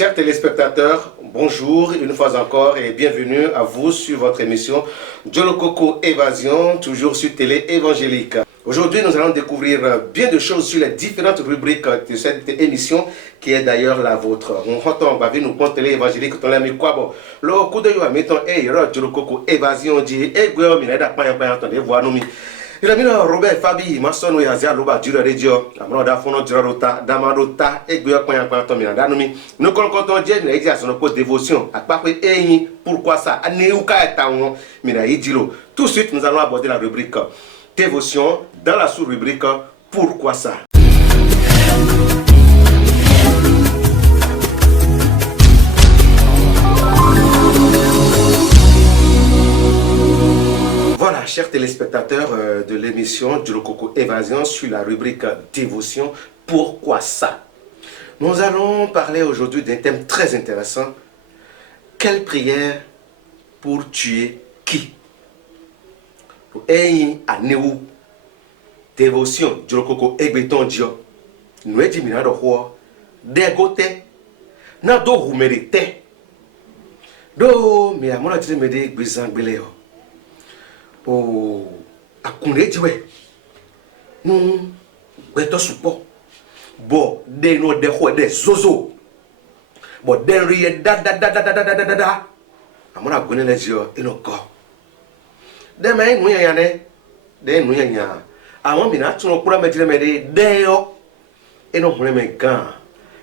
Chers téléspectateurs, bonjour une fois encore et bienvenue à vous sur votre émission Jolo Coco Évasion, toujours sur Télé Évangélique. Aujourd'hui, nous allons découvrir bien de choses sur les différentes rubriques de cette émission qui est d'ailleurs la vôtre. On entend baver nous compte Télé Évangélique, on l'a mis quoi bon. Le coup de yoa mettons Jolo Coco Évasion dit et guéo mineda pas entendre voir nous. Il a mis Robert Fabi, ma sonne, il y a Loba Dura Radio, Amro da Fono Durarota, Damarota, et Guya Poyanto Mirandanumi. Nous comptons Dieu, mais il y a son cause dévotion. À part que pourquoi ça? À Neuka et Taon, Mina Idilo. Tout de suite, nous allons aborder la rubrique dévotion dans la sous-rubrique pourquoi ça? Voilà, chers téléspectateurs de l'émission Jolo Coco Évasion sur la rubrique dévotion, pourquoi ça? Nous allons parler aujourd'hui d'un thème très intéressant. Quelle prière pour tuer qui? Dévotion Jolo Coco Ébeton Dio. Nous dit mina do ho dégoté na do humérité. Do mi amona dire me de gbizangbele o akunle diwe nu beto supo bo de no de ho de zozo bo de rie da amona gune le jio ino ko de me nu ya ne de nu ya awon mi na tun okura me dire me de yo ino hore me gan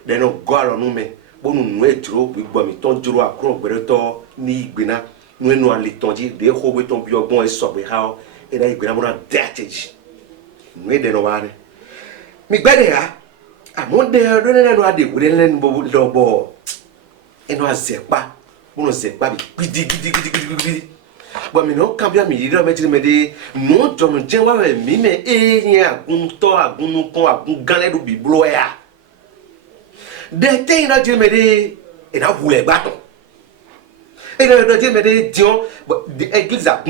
de no go alo nu me bo nu etro gbigbo mi ton juro akro gbereto ni igbina nous nous allons l'étendre des robes ton biobon et sobre how et là il y a un datage nous de noirs mais ben à mon de nous a des goulens lobo et nous pas nous pas gidi bon mais non quand bien mi dire mais dire mais des non John Jean wa mi mais et agun to agun pon agun ganle do biblo ya des temps na dire mais des et na voulait bâton. Et le Dieu me dit, Dion, l'église a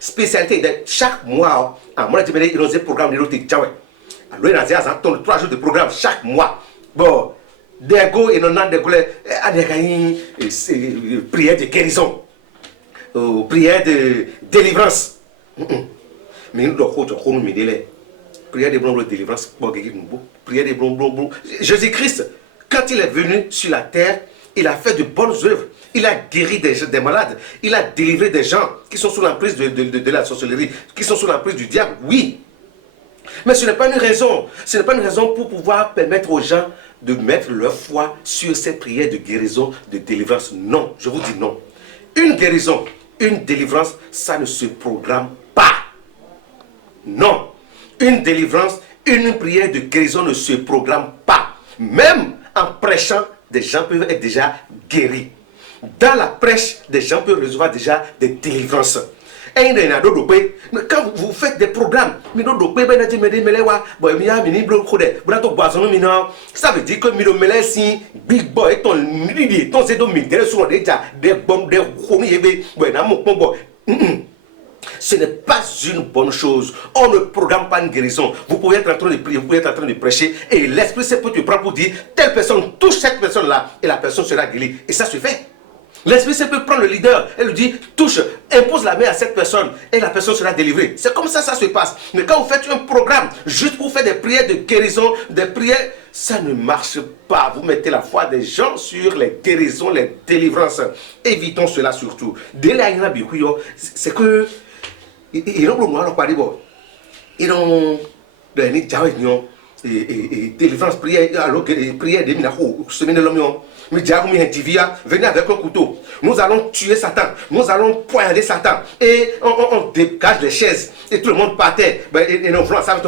spécialité de chaque mois. Moi, je me dis, ils ont des programmes de l'autre. Alors, il y a 3 jours de programme chaque mois. Bon, des go et non des go, des prières de guérison, prières de délivrance. Mais nous devons nous aider. Prière de délivrance, prière de Jésus-Christ, quand il est venu sur la terre, il a fait de bonnes œuvres. Il a guéri des malades. Il a délivré des gens qui sont sous l'emprise de la sorcellerie, qui sont sous l'emprise du diable. Oui. Mais ce n'est pas une raison. Ce n'est pas une raison pour pouvoir permettre aux gens de mettre leur foi sur cette prière de guérison, de délivrance. Non, je vous dis non. Une guérison, une délivrance, ça ne se programme pas. Non. Une délivrance, une prière de guérison ne se programme pas. Même en prêchant, des gens peuvent être déjà guéris. Dans la prêche, des gens peuvent recevoir déjà des délivrances. Et quand vous faites des programmes, ça veut dire que Big Boy, ton ce n'est pas une bonne chose. On ne programme pas une guérison. Vous pouvez être en train de prier, vous pouvez être en train de prêcher, et l'Esprit Saint peut te prendre pour dire telle personne touche cette personne-là, et la personne sera guérie. Et ça se fait. L'Esprit Saint peut prendre le leader et lui dire touche, impose la main à cette personne, et la personne sera délivrée. C'est comme ça se passe. Mais quand vous faites un programme juste pour faire des prières de guérison, des prières, ça ne marche pas. Vous mettez la foi des gens sur les guérisons, les délivrances. Évitons cela surtout. C'est que ils ont délivrance prière alors que prière de minaho semaine de l'homme mais diable venez avec un couteau, nous allons tuer Satan, nous allons poignarder Satan et on dégage les chaises et tout le monde partait et on voit ça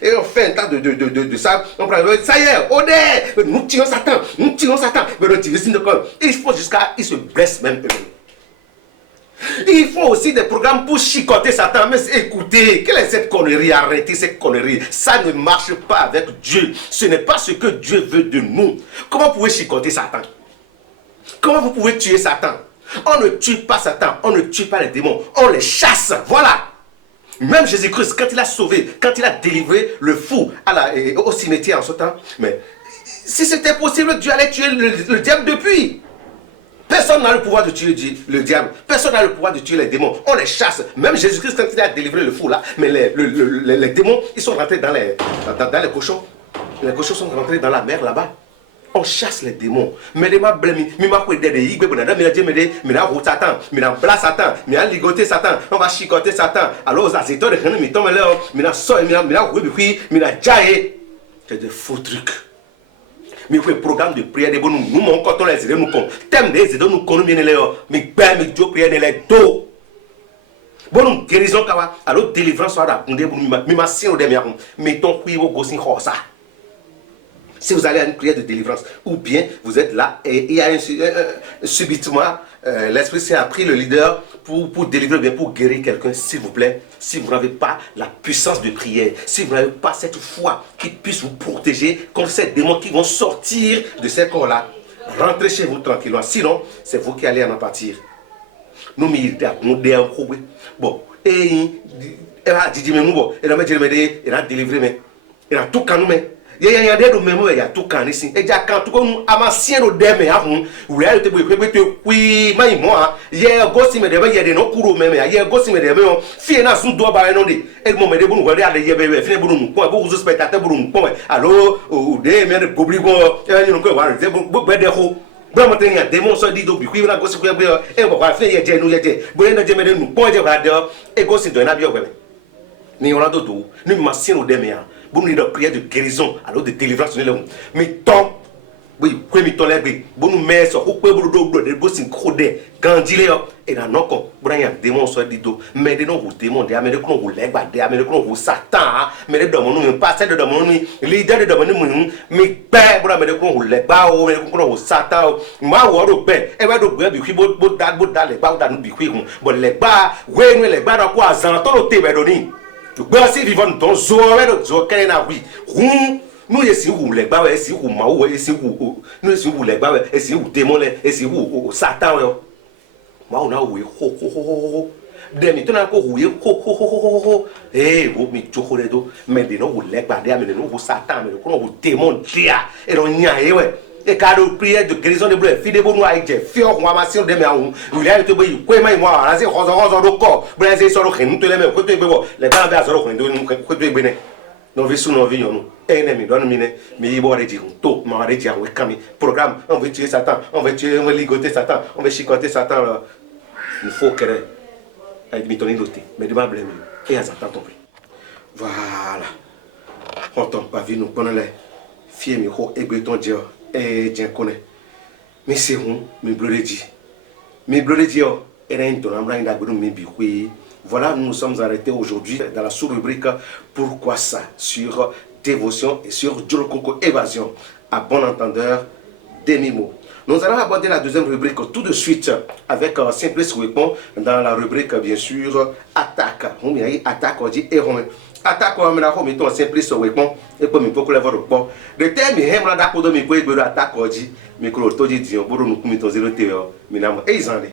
et on fait un tas de ça, on prend ça y est, nous tirons Satan mais le division de corps il faut jusqu'à il se blesse même. Il faut aussi des programmes pour chicoter Satan. Mais écoutez, quelle est cette connerie? Arrêtez cette connerie. Ça ne marche pas avec Dieu. Ce n'est pas ce que Dieu veut de nous. Comment vous pouvez chicoter Satan? Comment vous pouvez tuer Satan? On ne tue pas Satan. On ne tue pas les démons. On les chasse. Voilà. Même Jésus-Christ, quand il a sauvé, quand il a délivré le fou au cimetière en ce temps, mais Si c'était possible, Dieu allait tuer le diable depuis. Personne n'a le pouvoir de tuer le diable. Personne n'a le pouvoir de tuer les démons. On les chasse. Même Jésus-Christ, quand il a délivré le fou là, mais les démons, ils sont rentrés dans les cochons. Les cochons sont rentrés dans la mer là-bas. On chasse les démons. Mais les m'a Satan, Satan, ligoter Satan, on va chicoter Satan. Alors, aux acétons de René, c'est des faux trucs. Mais le programme de prière de nous, nous, quand on les aider, nous, thème des aides, nous, connaissons bien les mais ben, mais Dieu prière les dos. Bon, nous, guérison, alors, délivrance, soit là, mais ma sœur, mettons, puis, au gossin, ça. Si vous allez à une prière de délivrance, ou bien vous êtes là et il y a subitement l'Esprit Saint a pris le leader pour délivrer, bien pour guérir quelqu'un, s'il vous plaît. Si vous n'avez pas la puissance de prière, si vous n'avez pas cette foi qui puisse vous protéger contre ces démons qui vont sortir de ces corps-là, rentrez chez vous tranquillement. Sinon, c'est vous qui allez en pâtir. Nous militaires, nous découvrons. Bon, et elle a dit, mais nous, elle a délivré, mais elle a tout calmé. Il y a des mémoires, il y a tout quand ici. Et déjà quand tout comme ancien au deme à vous, vous allez te oui, mais moi, il y a gosse me deme, il y a des no couro même, il y a gosse me deme, fille na sous doigt ba non de. Et mon me de bon regarder il y a bébé, fini bon nous, quoi, vous spectateurs bon nous, quoi. Allô, ou des mais de gobligo, et nous quoi, voilà, c'est bon de ho. Bon matin, il y a des monstres dit donc, puis na gosse quoi, et on va faire il y a nous il y a des. Bon na de me de nous, quoi de va de, et gosse de na bio bébé. Ni on a dodo, ni massine au deme ya. Vous nous de prière de guérison, alors de délivrance, mais tant, oui, premier temps l'aider, vous nous mettez sur au peu de bossin crodé, gandilé, et là non, vous avez un démon sur le dos, mais de nous vous démons, mais de nous vous lèvez, mais de nous vous Satan, mais de nous pas de nous, leader de nous, mais père, vous avez de nous vous lèvez, mais de nous vous Satan, moi ou au père, et va donc bien, puis vous dans les bas, dans nous, puis vous les bas, oui, les bas, dans quoi, ça entend le thé, si vivant dans zo kena oui nous ici où les bas ici où maou ici où nous ici où les bas ici où démon ici où Satan moi on a où ho demi tona ko où ho eh vous mi toko le do mais de no où les bas de mais no où Satan mais ko no où démon dia et on nya ouais et cadeau prière de guérison de bleu fide bon avec Jeff fio ko amation de me on il a été boy ko mai moi là c'est rozo do ko brésil solo ken to le me ko to bebo les bas ba solo ken do ko to bene non vi su non vi non ennemi donne mine mi ibo re di to ma re di a we kami programme on veut tuer Satan on veut ligoter Satan on veut chicoter Satan il faut que avec mi toni doté mais de ma blême et à Satan tomber voilà on tombe pas vi nous pendant les fier mi ho egbe ton Dieu et Dieu connaît mais c'est où mi bleu dit et rien de l'ambrane d'agro mi bi. Voilà, nous nous sommes arrêtés aujourd'hui dans la sous-rubrique Pourquoi ça sur dévotion et sur Djolokoko évasion. À bon entendeur, demi-mot. Nous allons aborder la deuxième rubrique tout de suite avec Simplice répond dans la rubrique bien sûr attaque. On y attaque, on dit héros. Attaque, on a remis ton Simplice répond et pour me beaucoup le voir au port. Le thème est un d'accord de mes couilles de l'attaque, on dit micro, tout dit, on peut nous commettre 0 théo, minam, et ils en est.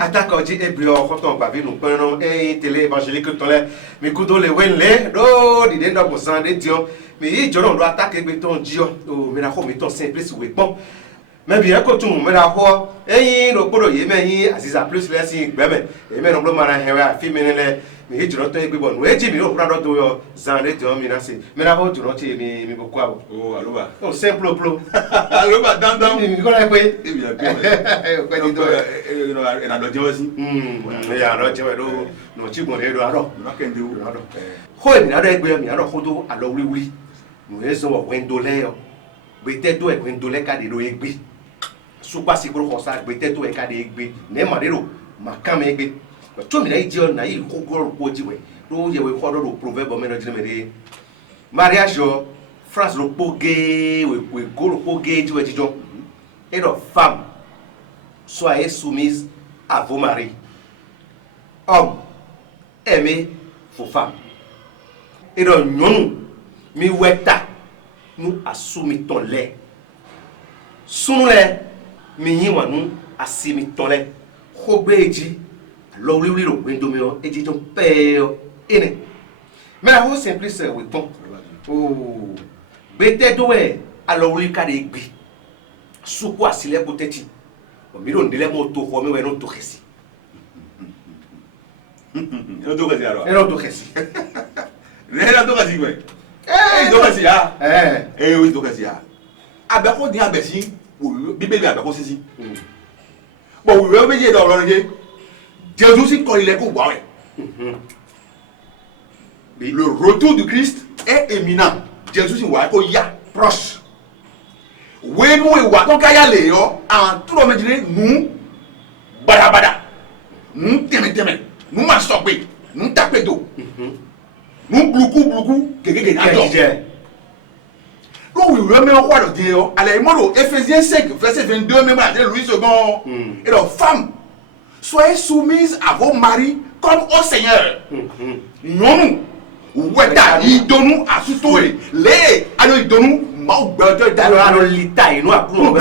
Attaque dit et puis on quand on va nous prenons un télé évangélique ton là mais couteau les wenle do di den do sang de Dieu mais il doit attaquer ton Dieu o mais la ko mi ton Simplice oui bon mais bien que tout me la ko et le polo yé mais Aziza plus là si bébé et mais non mara hewa fi menele mais il doit te bon we ji mi o prado do yo sang de Dieu mi na se mais la ko tu no ti mi pourquoi oh allo ba oh simple plo allo ba dan mi ko la pe et bien ko di do et na do Dieu aussi mais alors tu vois no ti bon e do aro no kende u aro ho mi na do egbe mi aro kodo alo wuri no eso wo wendole yo bete to e wendole ka de do egbe supa sikoro ko sa bete to e ka de egbe ne ma de ro ma kam egbe to mi na iji na yi kokoro ko ji we do ye we ko do proverbe me no jine me de mariage phrase ro poge we go ro poge ji we jijo et donc femme soyez soumise à vos maris. Homme, aimez vos femmes. Et donc, nous, mi weta, nous assumons ton lait. Sous nous, mi yiwa nous assumons ton lait. Hobeji, Lowly window mill, Ejiton pale in it. Mais la hausse simply say we pump. Oh, better do it, a lowly carry be. Suqua sile buteti. We don't dilemma to for me when not to hesi. Non to kasi alors. Non to hesi. Non to kasi we. Eh, to kasi ya. Oui to kasi ya. Abeko di abesi, Bible abeko sisi. Bon, we will be dans l'orgue. Jésus si quand il est quoi ouais. Le retour du Christ est imminent. Jésus si wa ko ya proche. We nous e wa ton kaya le yo en tout le monde nous bada. Nous teme. Nous ma stopper. Nous taper d'eau. Nous bloukou keke na do. Donc oui, le même roi de Dieu. Allez, moi, Ephésiens 5, verset 22, même à Louis II. Et donc, femmes, soyez soumises à vos maris comme au Seigneur. Non, Weta, il donne nous à tout les, alors il donne nous, mau beurre alors l'État, il nous a pris un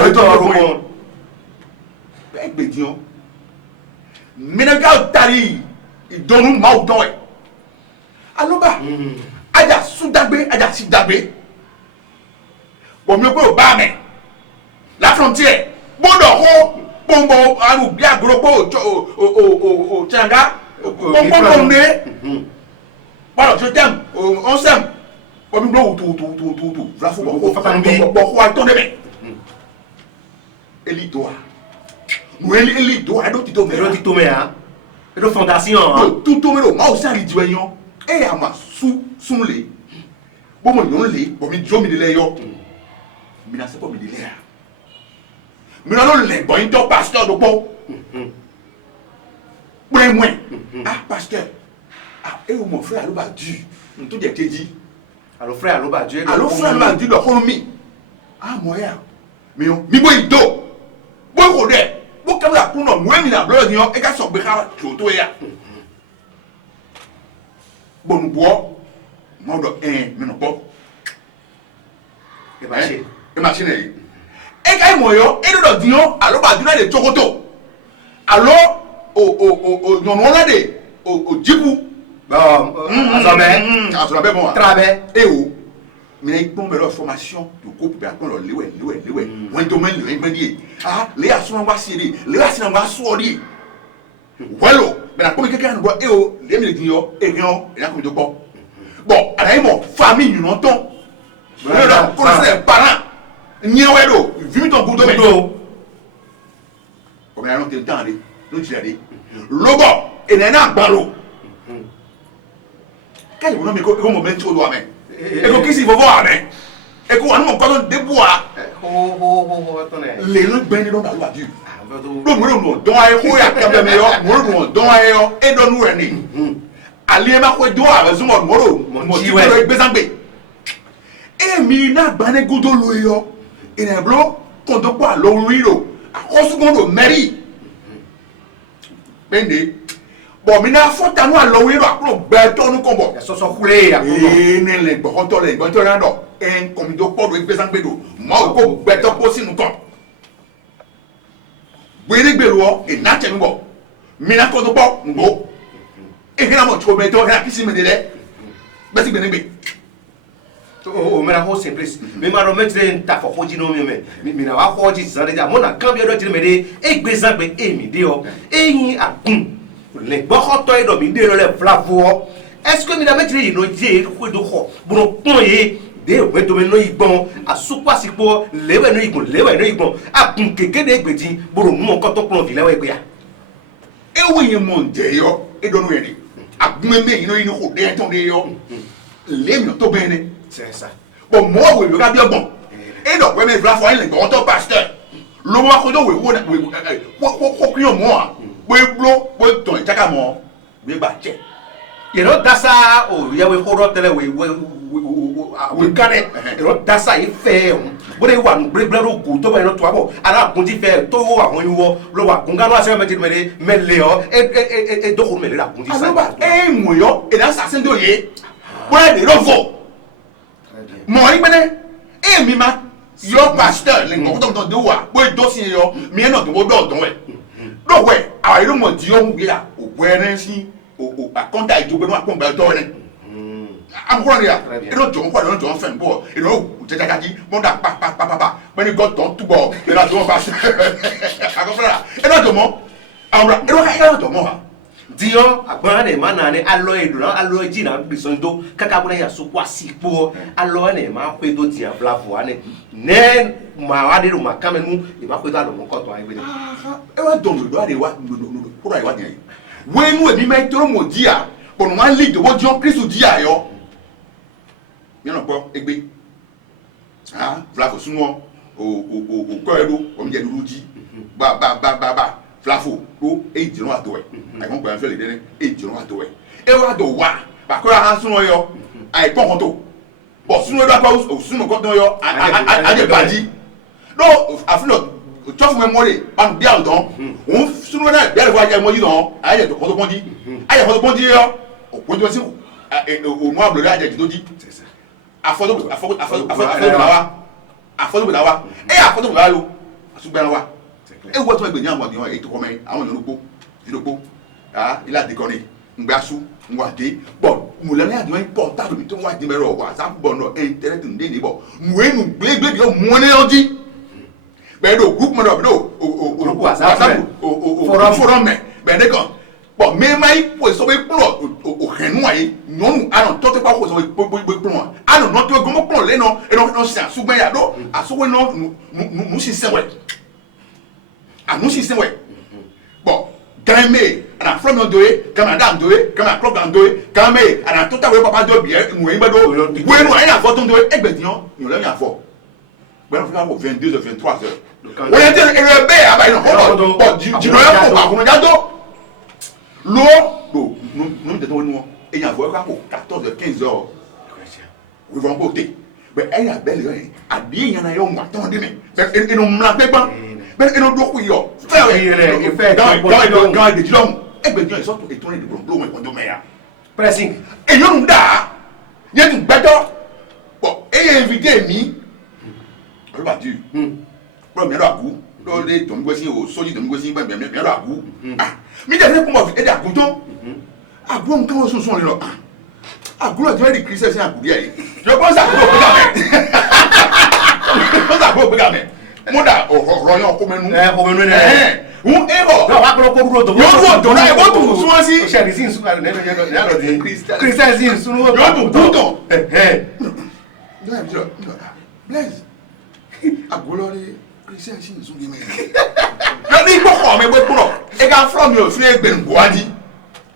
Ménagal Tari, il donne nous mau d'oeil. Alors, bah, Aja Soudabé, Aja Sidabé. Bon, mieux que Bamé, la frontière, bon, à nous bien gros, au Tchanga, bon, voilà, je t'aime, on s'aime. Bon, nous, tout, la fou, bon, Elitoa. Nous, Elitoa, Elitoa, hein? Et fondation, tout, moi aussi, Elitoa, et à ma sous-les. Bon, on lit, bon, mais Joe, il est là. Mais c'est pas me dire. Mais non, les bons pasteur de bon. Oui, moi. Ah, pasteur. Ah, et mon frère, il va dire. Tout est dit. Alors, frère, il va dire. Alors, frère, il va dire, l'économie. Ah, moi, mais bon, il do. Bon, il faut dire. Bon, comme la pour nous, moi, il a bleu, et qu'à son bécard, tout est là. Bon, nous bois. Moi, mais non pas. Et machine. Et quand moi yo, et le dion, alors bah dina de Tokoto. Alors non on a des au Djibou. Bon, azabé bon. Trabé Et où mais ils pompe leur formation de groupe pour apprendre le lewe. On domaine le ngbendi. Ah, les asuna ba siri, les asuna ba suori. Wello, mais la comme quelqu'un doit et au les me dion et rien, et là comme de bon. Bon, alors famille nous entend. Voilà, connaissez les parents. Niawedo, vu ton coup de métro. Comme il y a longtemps, nous disons, Lobo, et Nana Balo. Quel est le nom de mon métier au doigt? Et donc, ici, il faut voir, et qu'on a mon pardon de bois. Les gens ben dans la loi du. Nous, dont aïe, et dans nous, allez, ma foi, doigt, avec son moro, mon petit bezambé. Et mina bane goudou yo. Il est blanc, qu'on doit pas l'ouïlo. À seconde, mairie. Bende. Bon, mina faut à nous à l'ouïlo, à plomb, béton, nous combo. Ça sont coulés. Et n'est les bon, les bon, et comme do pas de bezambédo. Moi, au béton possible, nous comme. Bouélik bélo, et n'a pas bon. Mina qu'on doit pas, bon. Et rien à mon trop béton, rien à qui s'y met des lait. Mais c'est bien aimé. Oh, mais la chose simple. Mais ma remettre ta faut dire non mais na wa ko ji zan déjà mon kan bi do dire me de e gbe zan gbe e mi de o e yin akun le gbo ko to e do mi de lo le flavo est-ce que mi na mettre no je ko do ko bro pon ye de we do me no igbon asupa sipo lewe no igbon akun keke de gbedi bro mu ko to pon vi lewe gbe ya e wo yin mo nje yo e do no ye ni agun me yin no yin ko de ton de yo le mi to bene. C'est ça. Bon, moi, oui, le gars bien bon. Et donc, oui, mais il va falloir les grands pasteur. Le mois que oui, moi, oui, blo, oui, ton état moi, oui, bah, tiens. You know, that's how, oh, yeah, we hold up the way, we can it. You know, that's how it fail. But they want break blood of good to buy not to abo. And I put it fair to when you walk, lower, Gungano, I said, Meleo, and don't make it up. Eh, moi, et l'assassin de yé. Voilà des renforts. Moi, et Mima, your pasteur, les gars, dans deux mois, oui, dossier, mais non, de vos dons, ouais. Donc, ouais, alors, I don't want you here. Awareness, a contact to go up on the door. I'm going here. You don't jump on the fan ball. You know, Jackie, Papa. When you got to ball, then I don't pass. I go for that. And I don't know. I don't know. Dio agbane manane alo eduna alo ejina bisondo kakabuna ya sokwa sipo alo ne ma kwedo dia blavo ane ne ma wade ru makamenu e ma kwedo alo nkoto ayi bede e wa don do ade wa no kura e wa dia we nu e mi me toro mo dia but one lead wo John Christ dia yo mi no po egbe Flafo suno o ko edo o mi je duruji ba Flafo do e jiro ato e ai kon gba fele dene e jiro ato e wa do wa ba ko ra suno yo ai pon to bo suno do apa o suno ko don yo a de baji no afino just memory ban dia don o suno na dia le wa je moji don ai je to ko to pondi ai ko to pondi yo o pondi si o mo ablo da je to di afodo la wa e afodo la lo asugba wa e wo to egbe ni àwọn e to ko me àwọn yo lopo il a déconné ngbasu ngwade bon mo le na adon important mi to wa di mero wa sa bon no internet nde ni bo mo enu gbegbe bi o mo ne oji be do group mo do o WhatsApp o forum me be de kan bon me mai po so be plo o henu ayi no anon to te pa ko so be plo anon no to go mo plo le no e no se asugba ya do asugba no nu si se we anu si se we bon game ana from no doe Canada doe kama club doe game ana to ta we papa do bi nu yin do we nu ina fo to doe egbedian yo le yan fo we no fi ka 22 or 23 heures we ente e be aba no ho bon ji no ya ko ba ko ja do lo do nu de to nu e yan fo ka ko 14 or 15 heures we vont boter mais elle a belle abi yan na yo mo ton de me e no mla pe gban mais eno do ku yo fait dans de dilom egbedian e so to eton de bro mo ko do me ya pressing e yo nda ye tu gbedo bon e ye invité mi o ba du bro mi ro agu do le to mi go si o soji to mi go si gbe mi ro agu mi de le ko mo e de agu to agu nkan o so so le lo agu lo je di Christian sin agu dia yi je pense agu o pe ga me moda royan ko menu un ego no wa ko duro to yo do na e wo tu so si o se sin su na lo de Christian sin su no yo tu buto no am sure bless agolore Christian sin su ni me yo ni gboko me gbe puro e ga from yo fi egbe ngwadi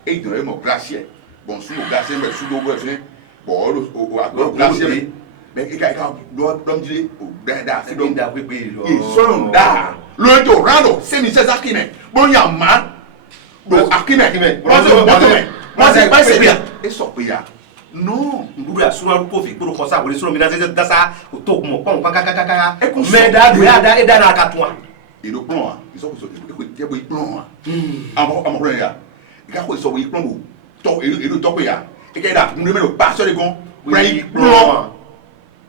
e do e mo glacier bon su o glacier me su do go fi bo o agolo glacier mais il y a l'homme dit au dada c'est donc da pepe lo ils sont là le to rando c'est mi c'est akime bon ya ma do akime moi c'est pas c'est bien et so pe ya non nguru ya sura rupo fi gboro ko sa wole sura mi da se da sa o to mo pon kaka me da e da na ka tun et le plan ils sont so e bo plan am ko ya ga ko so bo plan to e le to pe ya e ke da mu me lo pa so le gon plan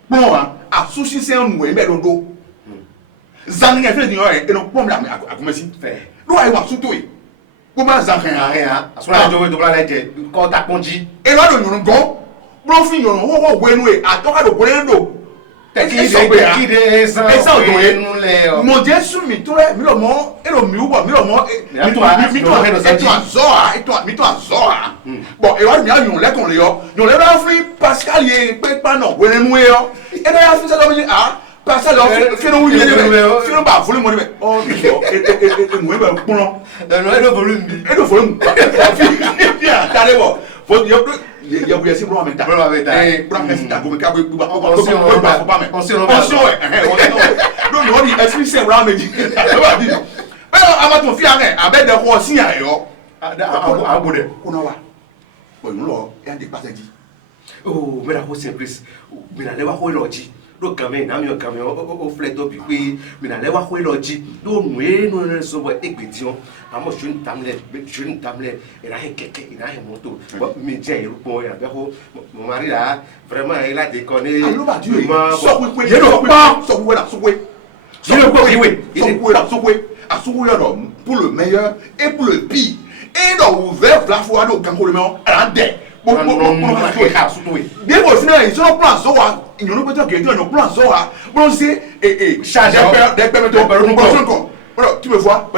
bon a sushi se un we be dodo zan nga fe di yo e no problem akomasi fe lo ai wa suto e ko ma zan kan ya asura jo we do bla leje ko ta ponji e lo do yun go bro fi yun wo we nu e atoka do bore do te ki de san e sa do e nu le o mo jesu mi to re mi lo mo e lo mi wo mi lo mo mi to azora bon e wa mi a yun le kon le yo yun le ra fi Pascal ye pe pa no we nu e yo e da ya fi se lo mi Pascal lo fi no wi le fi no ba fulu mo ni be o e mo e ba pon no e do volume bi e do volume fi a tare bo fo yo ya bu ya si bro amenta bro kasi ta go me ka bu ba pension no no di explication round meji ba di pero amato fi ane abede ko si ayo abode kuna wa bo nu lo ya de pasaji oh me da ko surprise me na le wa ko loji do game na mi o game o flet up pe me na le wa ko loji do nu e no so bo egbedion amo shun tamle e na he keke e na he moto mi je irupo ya be ko mo mari la vraiment il a déconné so we so we pour le meilleur et pour le pire. Et dans ouvert la foi de Kangolement à la dette. Des fois, ils sont en plan Zoa. Ils n'ont pas dit qu'ils ont en plan Zoa. Bon, c'est chargé des permettons. Tu me vois?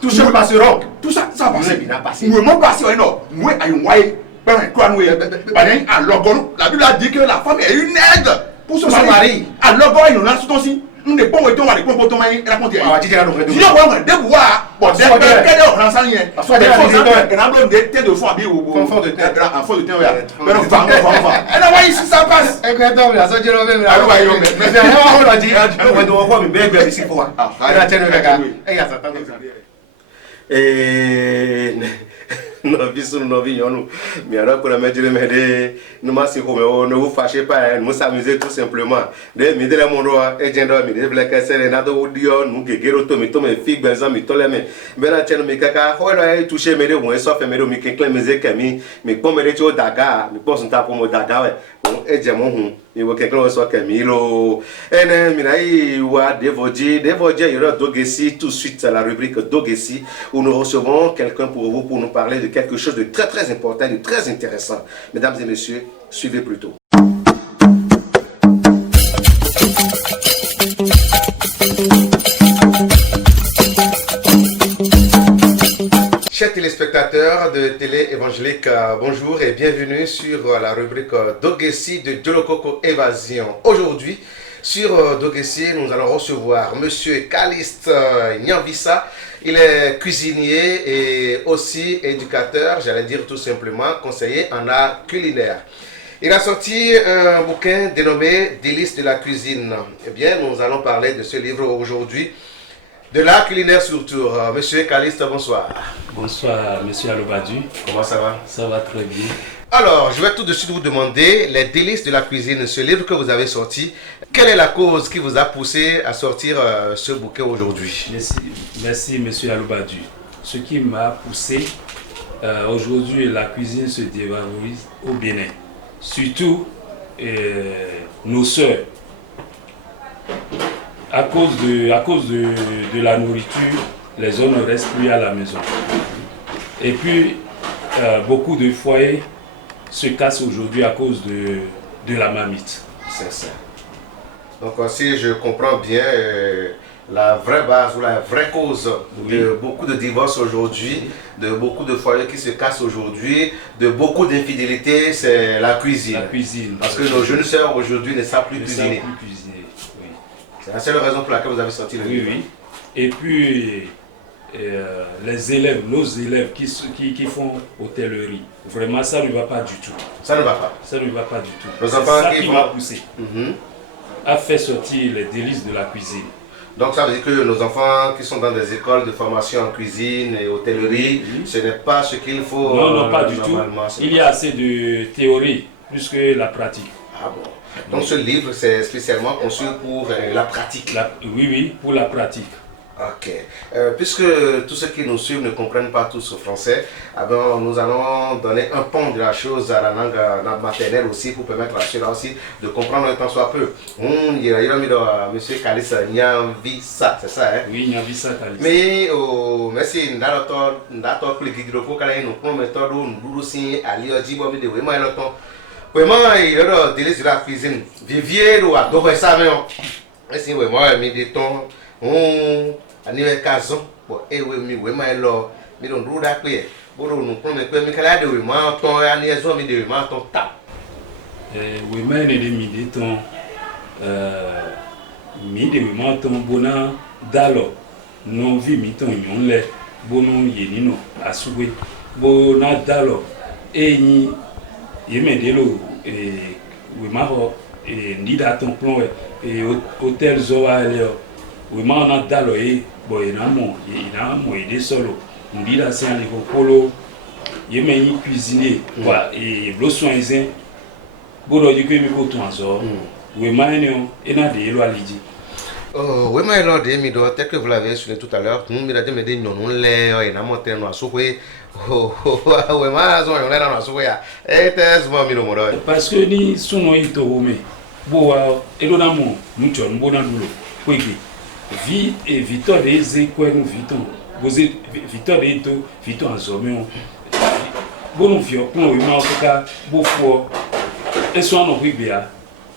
Tout ça passeront. Tout ça passe. Nous ne passons pas. Nous ayons la Bible a dit que la femme est une aide pour son mari. Alors, il nous lance aussi. Nous ne pouvons pas aller pour tomber et raconter. Si on voit des bois, bon, des on n'en sait rien. Soit des fois, on a des têtes de foie ou enfant de tête. Enfant de tête, mais non, elle a ici, ça passe. Novi sur novi yonou. Mais alors pour la mettre le mêler, nous m'asseyons ne vous fâchez pas, nous s'amuser tout simplement. De midi la mon roi et gendre midi black c'est na do audio nous gegero to mi to me fig benza mi to le me. Bena tenu mi kaka ho la toucher me de bon so fait me do mi kenkle me ze kami mi pon me de to daga mi pon sunta pour mo daga we. Bon e je mo hu mi wo kenkle so kami lo. Ene mi na yi wa devoji yoro dogesi tout de suite à la rubrique Dogesi où nous recevons quelqu'un pour vous pour nous parler de quelque chose de très très important, de très intéressant. Mesdames et messieurs, suivez plutôt. Chers téléspectateurs de Télé Évangélique, bonjour et bienvenue sur la rubrique Dogesi de Djolokoko Évasion. Aujourd'hui, sur Dogesi, nous allons recevoir Monsieur Caliste Nyambissa. Il est cuisinier et aussi éducateur, j'allais dire tout simplement conseiller en art culinaire. Il a sorti un bouquin dénommé Délices de la cuisine. Eh bien, nous allons parler de ce livre aujourd'hui, de l'art culinaire surtout. Monsieur Caliste, bonsoir. Bonsoir, Monsieur Alobadu. Comment ça va? Ça va très bien. Alors, je vais tout de suite vous demander les délices de la cuisine, ce livre que vous avez sorti. Quelle est la cause qui vous a poussé à sortir ce bouquin aujourd'hui? Merci, Monsieur Alobadu. Ce qui m'a poussé, aujourd'hui, la cuisine se dévalorise au Bénin. Surtout nos sœurs. À cause de la nourriture, les hommes ne restent plus à la maison. Et puis, beaucoup de foyers se cassent aujourd'hui à cause de la marmite. C'est ça. Donc, si je comprends bien, la vraie base ou la vraie cause de beaucoup de divorces aujourd'hui, de beaucoup de foyers qui se cassent aujourd'hui, de beaucoup d'infidélités, c'est la cuisine. La cuisine. Parce que nos jeunes sœurs aujourd'hui ne savent plus cuisiner. Oui. C'est la seule raison pour laquelle vous avez sorti le livre. Oui. Et puis, les élèves, nos élèves qui font hôtellerie, vraiment ça ne va pas du tout. Ça ne va pas. Ça ne va pas du tout. Nos c'est enfants ça qui qui m'a poussé à faire sortir les délices de la cuisine. Donc ça veut dire que nos enfants qui sont dans des écoles de formation en cuisine et hôtellerie, ce n'est pas ce qu'il faut. Non, pas du tout. Il y a assez de théorie plus que la pratique. Ah bon. Donc ce livre c'est spécialement conçu pour la pratique. Oui, pour la pratique. Ok. Puisque tous ceux qui nous suivent ne comprennent pas tous le français, alors nous allons donner un pont de la chose à la langue maternelle aussi pour permettre à ceux-là aussi de comprendre un tant soit peu. Monsieur Caliste Nyambissa, c'est ça, hein? Oui, Nyambissa Caliste. Mais merci, ndato kulikidroko kala nous promettons nous aussi à l'iojibo de vraiment longtemps. Vraiment, il y a des délices de la cuisine. Vivier ou adorer ça, mais merci, vraiment, mais des temps. Aniwe kazo bo ewe mi we ma lo mi don ruda pe boro nu kon me pe mi kala de we ma ton ani ezo mi de we ma ton ta we ma ne de mi de ton mi de we ma ton bona dalo non vi mi ton yon le bonu ye nino asuwe bona dalo eni ye me de lo we ma ho ndi da ton plan e hôtel Zoa le oui, mais on a d'alloyer, bon, il y a des solos. On dit là, c'est un niveau polo, il y a une cuisinier, et le soin est un, bon, il y a un coton à zor, oui, mais il y a des lois. Oh, oui, mais alors, tel que vous l'avez souligné tout à l'heure, nous, nous dit, nous, l'air, et nous, montré, nous, à souper. Oh, oui, mais, nous, on est dans la soupe, et t'es, moi, mi, parce que ni sono ito home bo elona mo mucho mbona dulo kwege vi e victor de ze kwenu viton boze victor de to viton azomeo bonu vio kun o ma oka bo fo eso no kwibia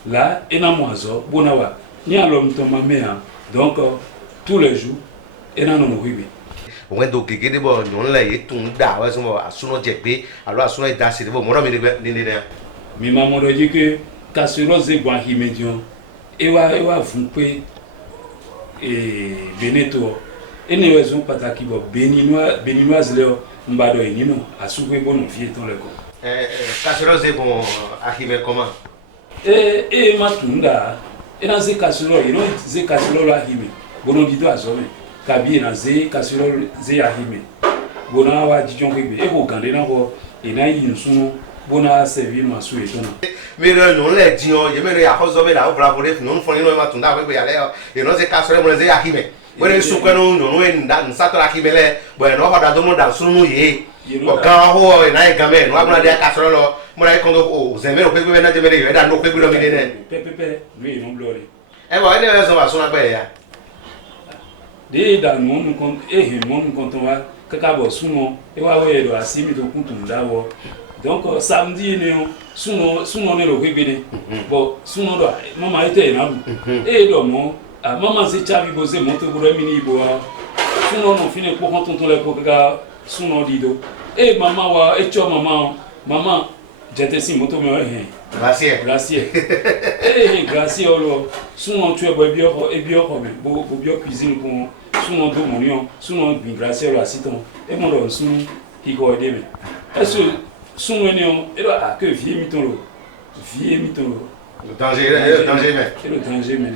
là ena mo azo bona wa ni alom to mamea donc tous les jours ena no kwibia on do gege de bo nyon la ye tun da wa so asuno jegbe alo asuno da se de bo mo mi ni mi maman do dit que casserole ze gwa himedion ewa fun pe beneto ene wezo pataki bo beninoise le mbado enino asugwe bono vie ton le ko casserole ze bon ahime comment matunda ena ze casserole ino ze casserole ahime bono dido azome kabi na ze casserole ze ahime bona wa dijon kwebe ebo gande na bo ena yinsuno bona servir ma su etona mais non le dion je me ya hozo be la bravo le non foni no matunda we ya le e no se casserole mo ze ahime wele su kwano no nda nsato ahime le bo no hoda do mo da sunu ye o kan ho na e game no abuna de casserole mo na kondo o zemero pe na je me re da no pe gbo mi ne pepe lui non blore e bo ene we so ba sunu agbe ya de da mon kon mon konton wa kaka bo suno e wa we do asimi to kuntum dawo donc samedi ne suno ne lo kwebene bon suno do mama ete na bu e do mo mama se chavi boze monte buro mini bo suno no fine ko tonton le ko ga suno dido e mama wa e cho mama jete si moto me gracier gracier olo suno tu e bo bio ko me bo bio cuisine ko suno do monion suno bi gracier lo asiton e mo do suno ki ko ede me est-ce son union et là que vie mitolo le danger mais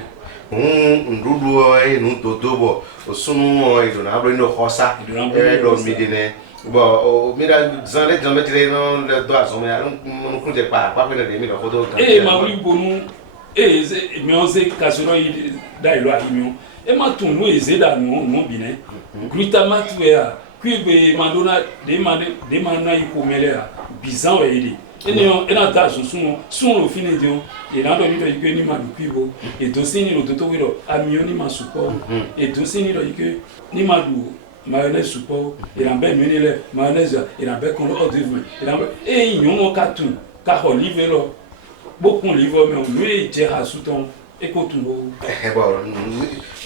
ndudu e nu toto bo osunu e do na abro no hosa e do midine bo o mira zane de metre no le do aso me no kunje pa pe ne mi no foto ma wuli bonu me onze kasoro da ilo ahimio e ma tunu eze da no bine glutamate ya kuibe mandona de mana ikomelea bizan weidi ena ta suno fini dio e na do ni do ike ni madu kuibo e do sini no toto wiro amio ni masupo e do sini do ike ni madu mayonnaise supo e na be menile mayonnaise e na be kon o devme e na e nyon ka tu ka olive lo bokun livo me o me je hasuton e ko tu bo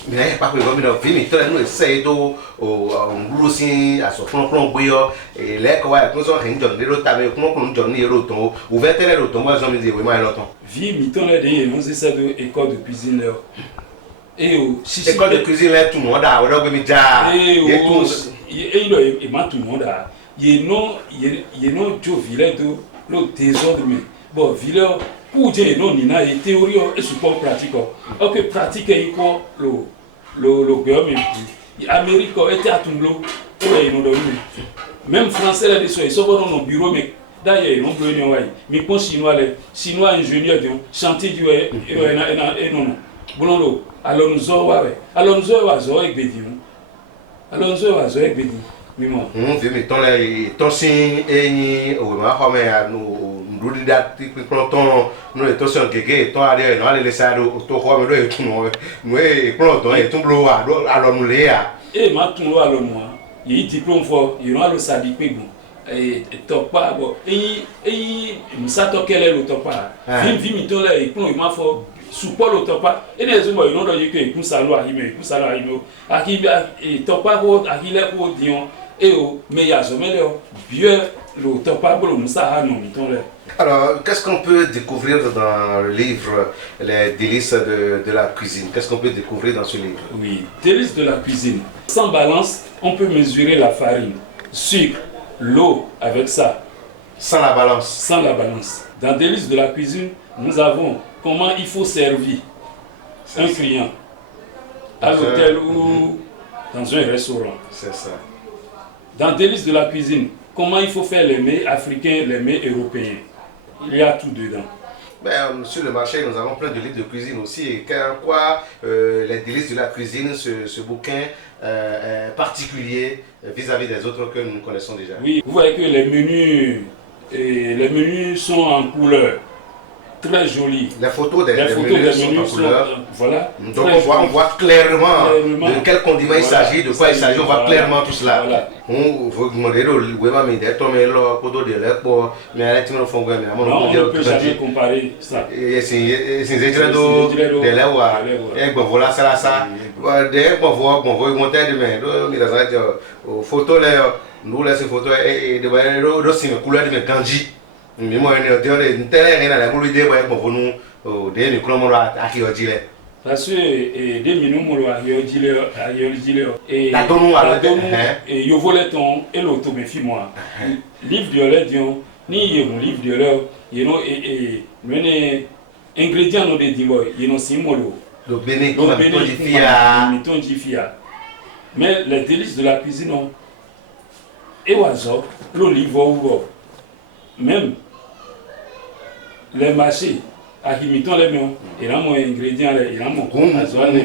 mi na pa ko mi no vi mi to no se do o ngrusin aso fun gbe yo e le ko wa ko so hin jon ni ro ta me kun jon ni ro ton o ve tele ro ton mo so mi di we ma lo ton vi mi ton le de non c'est ça de école de cuisine là et si école de cuisine là tout le monde a o do mi ja et lo e ma tout le monde a ye no jo vile do lo désordre mais bon vile pour dire non ni na théorie et support pratique ok pratique est quoi le gouvernement Amérique était à Tumblo et non même français là dessus ils sont dans nos bureaux mais d'ailleurs non bleu ni ouais mais pour chinois ingénieur de chantier du et non bololo alors nous wa zo et bedi mimo vi mi ton le ton sin eyin o ma ho me anu ndudi da ti pronton no e to so gege to ade no ale le sado to ho me do e tun no e pronton e tun blo wa do alonu le ya e ma tun lo alonu wa yi diplôme fo yi no alo sadi pegun e to pa bo eyi msato kele lo to pa vi mi ton le e pon ma fo support lo to pa ene ezo mo yi no do yi ke kun salo ahime aki e to pa ko akile ko dion et au meilleur sommet bien le topable musa non mitonle. Alors, qu'est-ce qu'on peut découvrir dans le livre Les délices de la cuisine? Qu'est-ce qu'on peut découvrir dans ce livre? Oui, délices de la cuisine. Sans balance, on peut mesurer la farine, sucre, l'eau avec ça. Sans la balance. Sans la balance. Dans délices de la cuisine, nous avons comment il faut servir un client à l'hôtel ou dans un restaurant. C'est ça. Dans délices de la cuisine, comment il faut faire les mets africains, les mets européens. Il y a tout dedans. Ben, sur le marché, nous avons plein de livres de cuisine aussi. Et quoi les délices de la cuisine, ce bouquin particulier vis-à-vis des autres que nous connaissons déjà. Oui, vous voyez que les menus sont en couleur. Très jolis. Les photos des menus sont en couleur. Voilà. Donc on voit clairement de quel condiment il s'agit, de quoi il s'agit, on voit clairement tout cela. Voilà. On vous demander mais on ne peut jamais comparer ça. Nous laissons photo et de couleur de ganji. Mais moi, parce que des minutes et yo volet ton et l'automéfie moi livre de l'air ni un livre de l'air you know et mene ingrédients no de dingo you know simolo le bénéfice mais les délices de la cuisine et oiseau le livre même les marchés à imitant les miens et là mon ingrédient il y a mon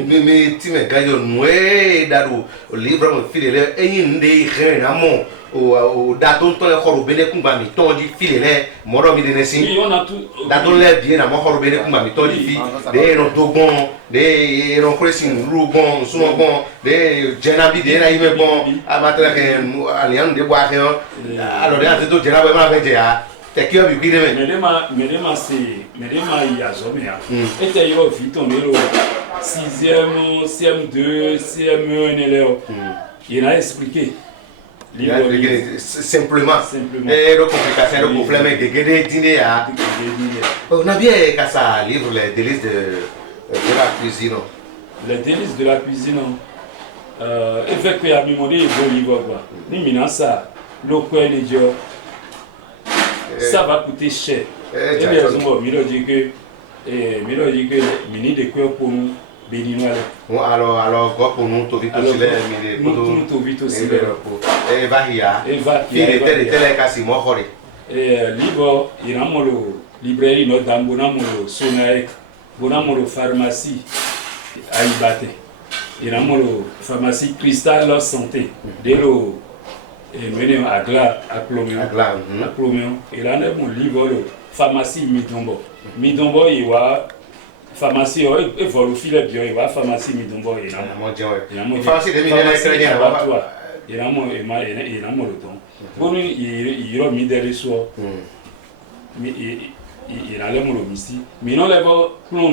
mais tu me gagnes noué daro livre mon fidèle et il ndé rénamo au daton ton le corps béné kumba mi ton di fidèle moro mi de nesi oui on a tout daton le bien na mo corps béné kumba mi ton di fi de no dogon de no pressing rugon sumo bon de jenabi de na ime bon amatra que alian de boire alors de tout jenabi ma fait ya mais il y a jamais et tu as vu ton 6e CM2 CM1 il a expliqué simplement et le complication le problème est que dîner à on a bien qu'à ça livre les délices de la cuisine les délices de la cuisine effectivement à mimodé il faut livre quoi ni mina ça le coin de Dieu ça va coûter cher. Et bien, il dit que mini de quoi pour nous béninois. Alors quoi pour nous tout vite aussi les tout vite aussi et va il était quasi mort. Et livre il a mon librairie notre dame bonamolo Sonaek bonamolo pharmacie à Ibate. Il a mon pharmacie Cristal la santé de l'eau et mené à Gla à Plomion et là on a mon livre pharmacie Midombo il va pharmacie et vol filet bien il va pharmacie Midombo et là mon pharmacie de il a mon le temps bon il a mis des soirs mais il a le mon ici mais non les va plomb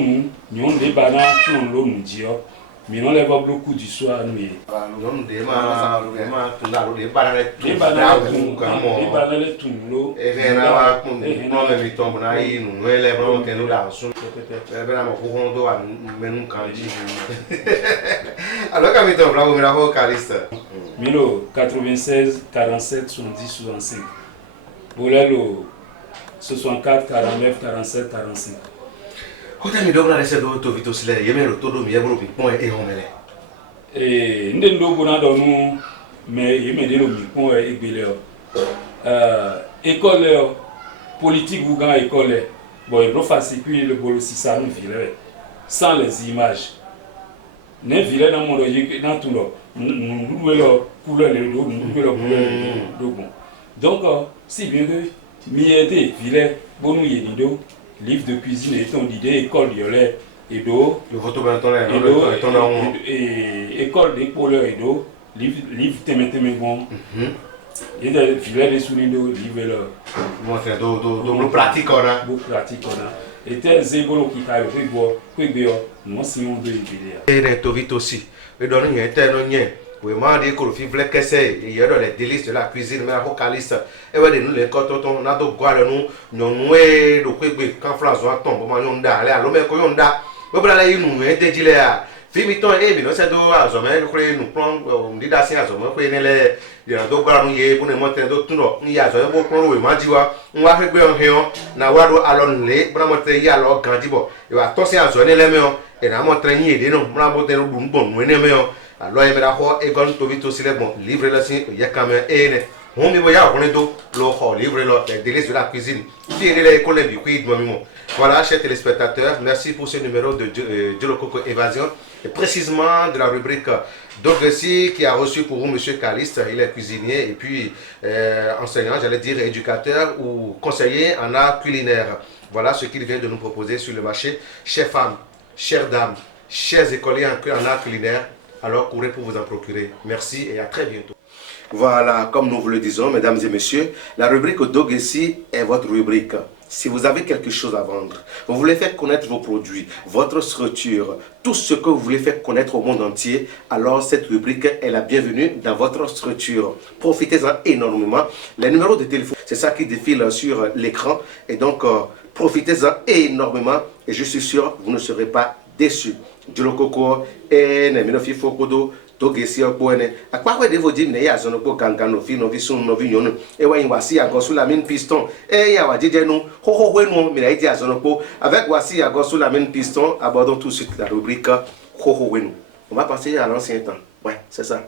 nous on débat dans l'eau nous dire mais non les va beaucoup du soir nous non des banales tout l'eau et là non mais il tombe là il nous les vraiment que nous là sont peut-être vraiment pour on doit mais nous quand alors quand il tombe là on va vocaliste Milo 96 47 70 65 Bolelo 64 49 47 45 Kota mi dogna rese do to vito sile yemero to do mi yebro bi pon e homele ndendo bona do nu mais yemede lo mi pon e gbele école politique ou grand école bon il faut faire circuler le bolo si ça nous vile sans les images ne vile dans mon logique dans tout là nous le couleur le do nous le couleur do bon donc si bien que mi aider vile bonu yedido livre de cuisine et ton idée école violet et d'eau le photo maintenant et école des couleurs et d'eau livre témétémé bon et des filets de soulindo livre là moi c'est do pratique on a et tel zégolo qui a fait boire que bien moi si on doit vidéo et to vite aussi et donner un tel nien oui, moi, je dis que que c'est il y a les délices de la cuisine, mais la vocaliste, et ouais, nous les cotons, on a donc quoi nous noué, donc quand François tombe, on a d'aller à l'homme qu'on a, mais voilà, il nous est dédié là. Fimiton, et bien, c'est deux à jamais, nous prenons, on dit d'assez à jamais, qu'on est les, il y a deux gars, nous y est pour nous montrer d'autres tours, il y a jamais beaucoup de majiwa, on va faire bien, na wado alon le, pour montrer y a leur candidat, il va tosser à zone les meilleurs, et na montrer y est, non, pour montrer nous bon, nous les meilleurs. Alors il me l'a dit et quand tu vis aussi les bons livres là c'est il y a quand même On me voit on est dos, le livre, les délices de la cuisine. Voilà, chers téléspectateurs, merci pour ce numéro de Diolo Coco Évasion, et précisément de la rubrique Dogressi qui a reçu pour vous M. Caliste. Il est cuisinier et puis enseignant, j'allais dire éducateur ou conseiller en art culinaire. Voilà ce qu'il vient de nous proposer sur le marché. Chères femmes, chères dames, chers écoliers en art culinaire, alors courez pour vous en procurer. Merci et à très bientôt. Voilà, comme nous vous le disons, mesdames et messieurs, la rubrique Dogressi est votre rubrique. Si vous avez quelque chose à vendre, vous voulez faire connaître vos produits, votre structure, tout ce que vous voulez faire connaître au monde entier, alors cette rubrique est la bienvenue dans votre structure. Profitez-en énormément. Les numéros de téléphone, c'est ça qui défile sur l'écran. Et donc, profitez-en énormément et je suis sûr que vous ne serez pas déçus. Diolo Coco et Neminofi Fokodo. Dogressi okpoene akpakwe devo dim ne ya zono po gangano fi no vi sun no vi yono e wa wasi agosu la mine piston e ya wa jeje nu ho wenu mi na iti azono po avec wasi agosu la mine piston. Abordons tout de suite la rubrique ho wenu. On va passer à l'ancien temps. Ouais, c'est ça.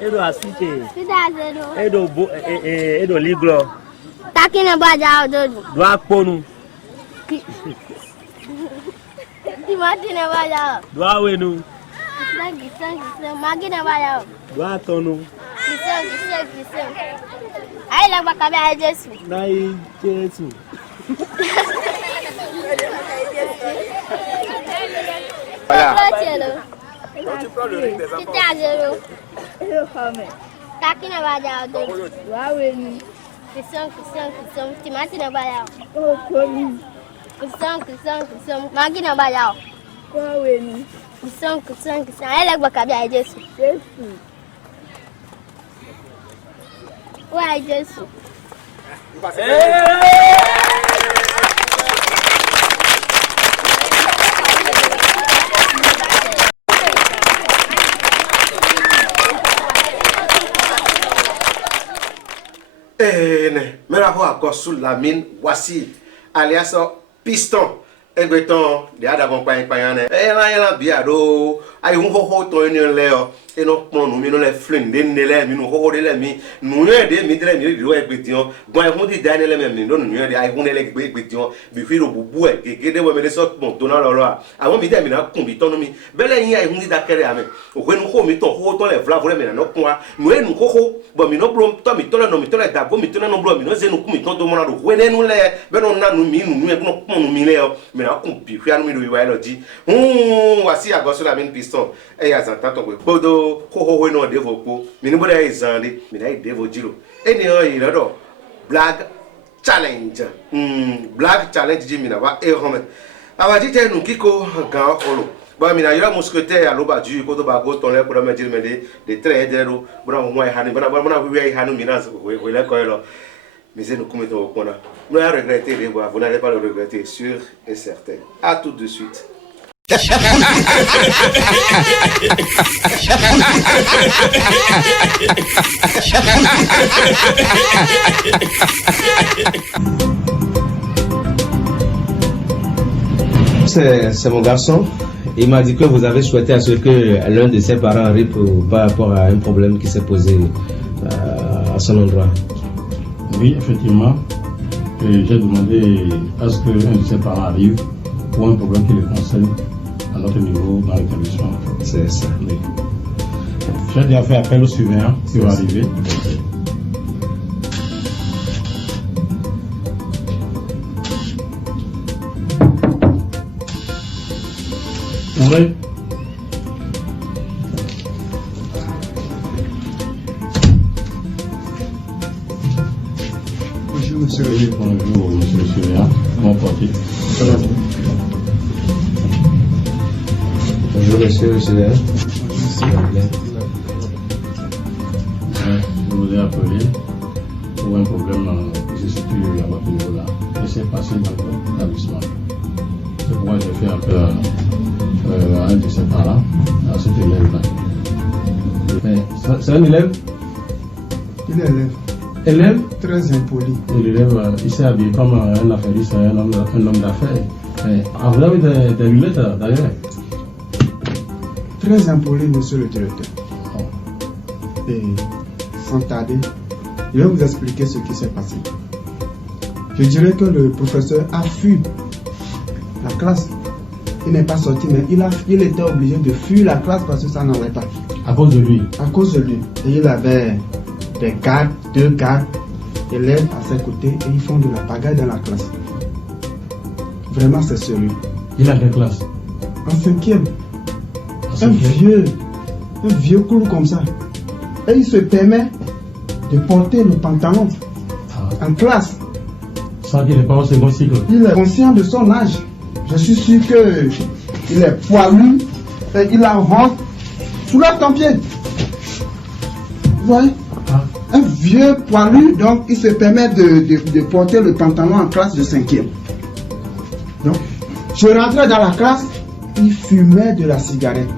Edo asite. Edo liglo. Takine baja ododu. Do aponu. Timothy ne va là. Doa we nous. Magi ne va là. Doa ton nous. Kissem. Aïe la bakabe à Jésus. Naï Jésus. Voilà. Tu prends le rythme des enfants. C'était à zéro. Taki ne va là. Doa we nous. Kissem. Timothy ne va là. Oh, comme. Kissem. Magi ne va là. Doa we nous. Kissem. Aïe la bakabe à Jésus. Ouais, Jésus. Mais la voix encore sous la mine, voici, alias piston. Egbeton de adavon payane ela biado ay un ho to ni leo e no pon nu mi no le flin de ne le mi no ho de le mi nu de mi de mi ro egbetion gwan hu di daniel le mi no nu de ay hun le egbetion bi fi ro bubu e gege we me le so pon to na lo a awon mi de mi na kun bi ton mi bele yin ay hun di da kere ame o we nu ho mi ton ho to le vla vo le mi na no kun wa nu e nu ho bo mi no blo to mi to le no mi to le da bo mi to na no blo mi no ze nu kun mi ton do mo na do we ne nu le be no na nu mi nu e no pon nu mi le o mi na kun bi fi anu mi do wi wa lo di wasi agoso la min piston e ya zan tanto we bodo ho no de vo po mi ni bodo e zan de mi na de vo jiro e ni o yi lodo black challenge black challenge ji mi na wa e home aba ji te nu kiko gan olo ba mi na yora mousquetaire aloba ju ko do ba go ton le ko me jiro me de tre de ro bra mo e hani bra wi e hanu mi na we le ko lo mais c'est nous commettons au point là. Nous allons regretter, vous n'allez pas le regretter, sûr et certain. À tout de suite. C'est mon garçon. Il m'a dit que vous avez souhaité à ce que l'un de ses parents arrive par rapport à un problème qui s'est posé à son endroit. Oui, effectivement, j'ai demandé à ce que l'un de ses parents arrive pour un problème qui le concerne à notre niveau dans l'établissement. C'est ça. Oui. J'ai déjà fait appel au surveillant qui va arriver. Ouvrez. Bonjour monsieur. Oui, bonjour monsieur le surveillant. Mon portier. Bonjour monsieur le surveillant. Je vous ai appelé pour un problème qui se situe à votre niveau là. Et c'est passé dans votre établissement. C'est pourquoi j'ai fait appel à un de ses parents, à cet élève-là. C'est un élève? Il est élève. Élève? Très impoli. Et l'élève, il s'est habillé comme un affairiste, un homme d'affaires. Vous avez des lunettes d'ailleurs? Très impoli, monsieur le directeur. Et sans tarder, je vais vous expliquer ce qui s'est passé. Je dirais que le professeur a fui la classe. Il n'est pas sorti, mais il était obligé de fuir la classe parce que ça n'allait pas. À cause de lui? À cause de lui. Et il avait des gardes, 2 gardes, élèves à ses côtés, et ils font de la pagaille dans la classe. Vraiment, c'est sérieux. Il a quelle classe? En 5e. Un vieux clou comme ça. Et il se permet de porter le pantalon en classe. Sans qu'il n'est pas au second cycle. Il est conscient de son âge. Je suis sûr qu'il est poilu et il a honte. Soulève ton pied. Vous voyez? Un vieux poilu, donc il se permet de porter le pantalon en classe de 5e. Donc, je rentrais dans la classe, il fumait de la cigarette.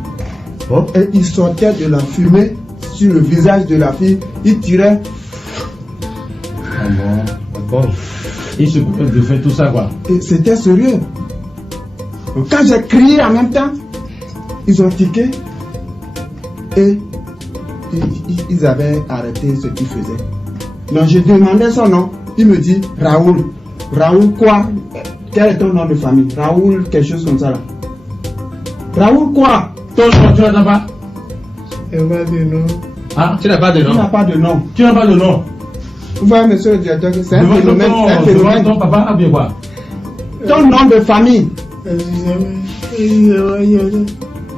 Et il sortait de la fumée sur le visage de la fille, il tirait. Bon. Il se coupait de faire tout ça quoi. Et c'était sérieux. Donc, quand j'ai crié en même temps, ils ont tiqué et ils avaient arrêté ce qu'ils faisaient. Donc je demandais son nom, il me dit Raoul. Raoul quoi? Quel est ton nom de famille? Raoul quelque chose comme ça là. Raoul quoi? Ton nom, tu n'as pas? Il n'y a pas de nom. Ah, Tu n'as pas de Il nom. n'a pas de nom. tu n'as pas de nom. Vous voyez, monsieur le directeur, que c'est un Devant phénomène. C'est un ton phénomène. ton papa a bien quoi? Ton nom de famille. Excusez-moi.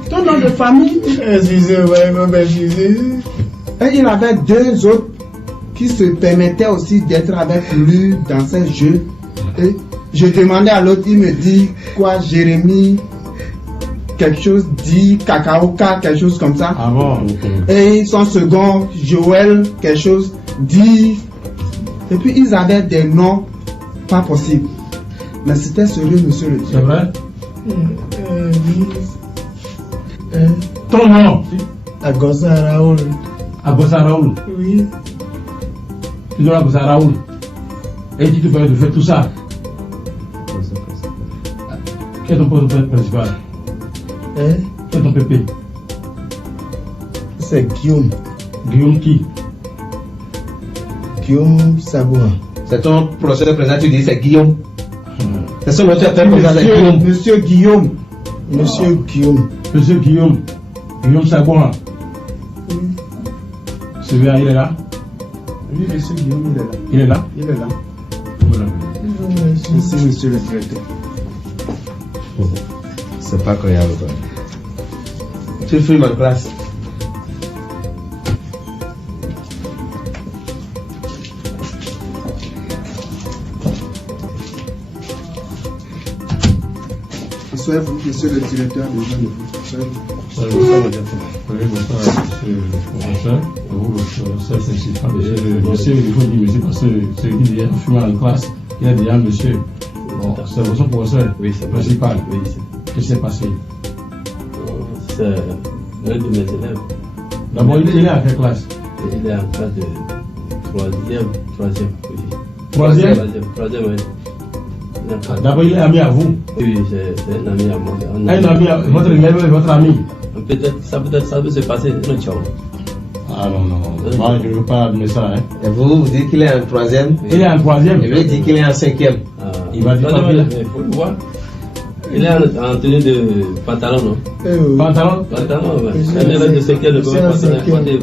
Ton nom de famille. Excusez-moi, il m'a baptisé. Et il avait deux autres qui se permettaient aussi d'être avec lui dans ces jeux. Et je demandais à l'autre, il me dit quoi, Jérémie, quelque chose dit, Kakaoka, quelque chose comme ça. Ah bon? Et son second, Joël, quelque chose dit. Et puis ils avaient des noms pas possibles. Mais c'était sérieux, monsieur le C'est directeur. vrai? Oui. Ton nom? Agosa Raoul. Agosa Raoul. Oui. Tu dois Agosa Raoul. Et tu te fais de faire tout ça. Quel est ton poste principal? Hein? Quel est ton pépé? C'est Guillaume. Guillaume qui? Guillaume Saboura. C'est ton professeur de présent, tu dis c'est Guillaume. C'est son auteur de présent, c'est Guillaume. Monsieur Guillaume. Monsieur Guillaume. Monsieur Guillaume. Guillaume Saboura. Celui-là, il est là? Oui, monsieur Guillaume, il est là. Il est là? Il est là. Voilà. Merci, monsieur le directeur. C'est pas croyable, quoi. Tu filmes en classe. Soyez-vous, monsieur le directeur, devant de vous. Soyez-vous. Bonsoir, monsieur le professeur. Monsieur, il faut dire monsieur parce que ce qui dit fumé en classe, il a dit monsieur. Bon, c'est votre professeur principal. Oui, qu'est-ce qui s'est passé? c'est l'un de mes élèves. D'abord, il est à quelle classe? Il est en classe de troisième, oui. Troisième, oui. d'abord, il est ami à vous. Oui, c'est un ami à moi. Un ami, votre élève et votre ami. Peut-être ça peut se passer. Ah non, moi je ne veux pas admettre ça. Hein. Et vous dites qu'il est en troisième. Il est en troisième. Et lui dit qu'il est en cinquième. Il va dire pas il faut le voir. Il est en tenue de pantalon, non? Pantalon? Pantalon, ouais. Un élève de cinquième ne peut pas porter.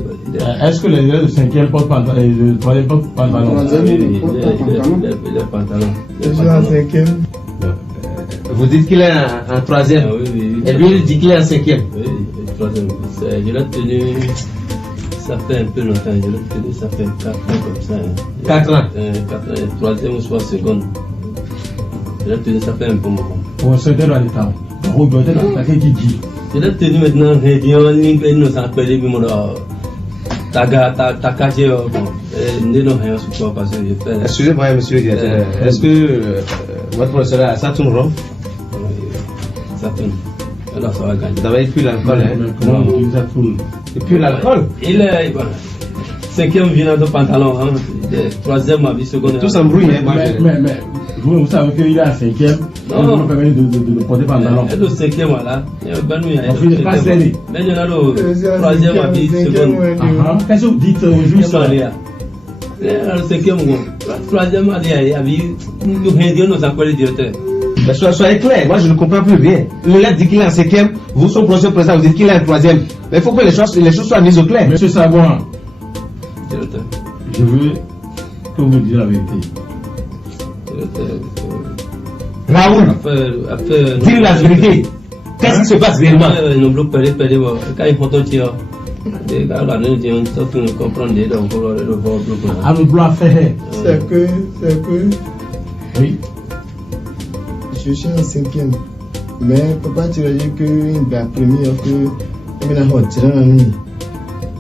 Est-ce que les élèves de cinquième portent pantalon et le troisième portent pantalon? Oui, il est pantalon. Je suis en cinquième. Vous dites qu'il est en troisième. Ah, oui. Et lui, il dit qu'il est en cinquième. Oui, troisième. Je l'ai tenu, ça fait un peu longtemps. Je l'ai tenu, ça fait 4 ans comme ça. 4 ans. 4 ans, troisième ou soit seconde. Je l'ai tenu, ça fait un bon moment. Pour ce temps là, l'état. Vous doit être attaqué qui dit. Je l'ai tenu maintenant, nous sommes appelés, Takaje, nous n'avons rien sur toi parce que je fais. Excusez-moi, monsieur le directeur. Est-ce que votre professeur, ça tourne rond? Ça tourne. Alors ça va gagner. Vous avez plus l'alcool, hein? Comment on dit ça tourne? Et puis l'alcool? Il est. Cinquième vient dans pantalon, troisième ma vie seconde. Tout s'embrouille, hein? Mais vous savez qu'il est à cinquième. Non. Vous permet de porter pantalon. Et le cinquième, voilà. On fait pas serré. Mais il y a le troisième ma vie seconde. Qu'est-ce que vous dites aujourd'hui ça? Le cinquième, troisième ma vie, nous rendons nos emplois directeurs. Mais soyez clair, moi je ne comprends plus rien. L'élève dit qu'il est en cinquième, vous, son professeur présent, vous dites qu'il est en troisième. Mais il faut que les choses soient mises au clair. Monsieur Saboura, Directeur. je veux que vous me disiez la vérité. Raoul, dis la vérité. Qu'est-ce qui se passe réellement? Nous voulons parler, quand ils font tout tir. Les gars, là, nous disons, tout nous comprendre, donc, le voir. À nous doit faire. C'est que. Oui. Je suis en cinquième. Mais papa, tu as dit que la première que il m'a retiré en nuit.